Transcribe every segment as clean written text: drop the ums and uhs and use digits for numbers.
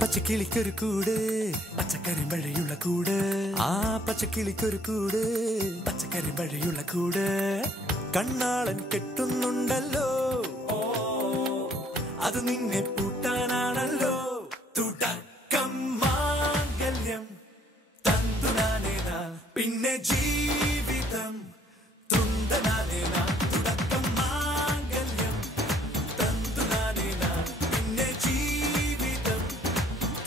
പച്ചക്കിളിക്കൊരു കൂട് പച്ചക്കരിമ്പഴയുള്ള കൂട് ആ പച്ചക്കിളിക്കൊരു കൂട് പച്ചക്കരിമ്പഴയുള്ള കൂട് കണ്ണാളൻ കെട്ടുന്നുണ്ടല്ലോ അത് നിന്നെ പൂട്ടാനാണല്ലോ തുടക്കം മാംഗല്യം തന്തുനാനേന പിന്നെ ജീവിതം തുന്തനാനേന തുടക്കം മാംഗല്യം തന്തുനാനേന പിന്നെ ജീവിതം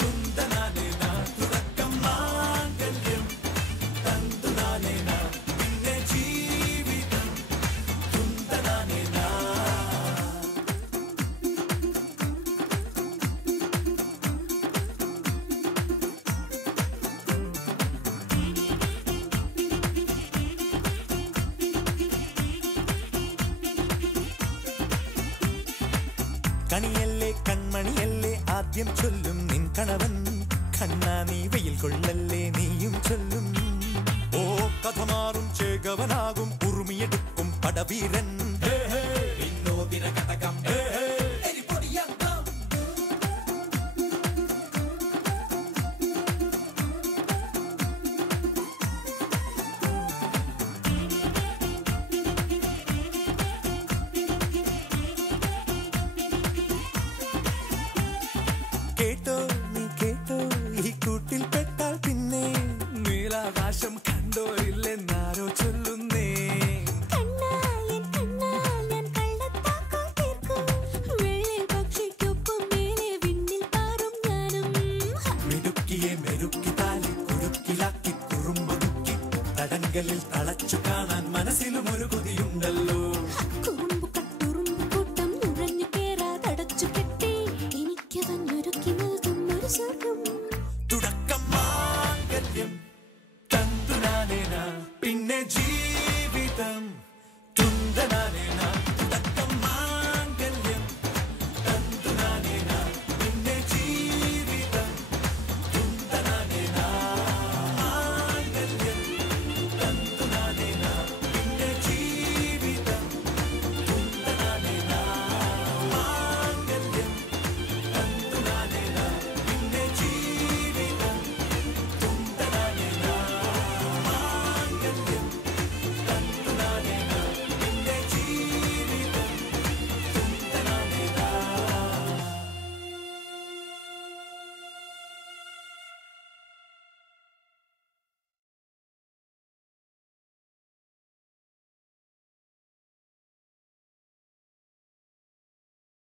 തുന്തനാനേന തുടക്കം മാംഗല്യം തന്തുനാനേന പിന്നെ ജീവിതം തുന്തനാനേന. കണിയല്ലേ കൺമണിയല്ലേ ആദ്യം ചൊല്ലും നിൻ കണവൻ കണ്ണാ നീ വെയിൽ കൊള്ളല്ലേ നീയും ചൊല്ലും ഓ കഥ മാറും ചേകവനാകും ഉറുമിയെടുക്കും പടവീരൻ വിനോദിന കടകം കേട്ടോ നീ കേട്ടോ ഈ കൂട്ടിൽ പെട്ടാൽ പിന്നെ നീലാകാശം കണ്ടോരില്ലെന്നാരോ ചൊല്ലുന്നേ മെരുക്കിയെ മെരുക്കി താലി കുരുക്കിലാക്കി കുറുമ്പൊതുക്കി തടങ്കലിൽ തളച്ചു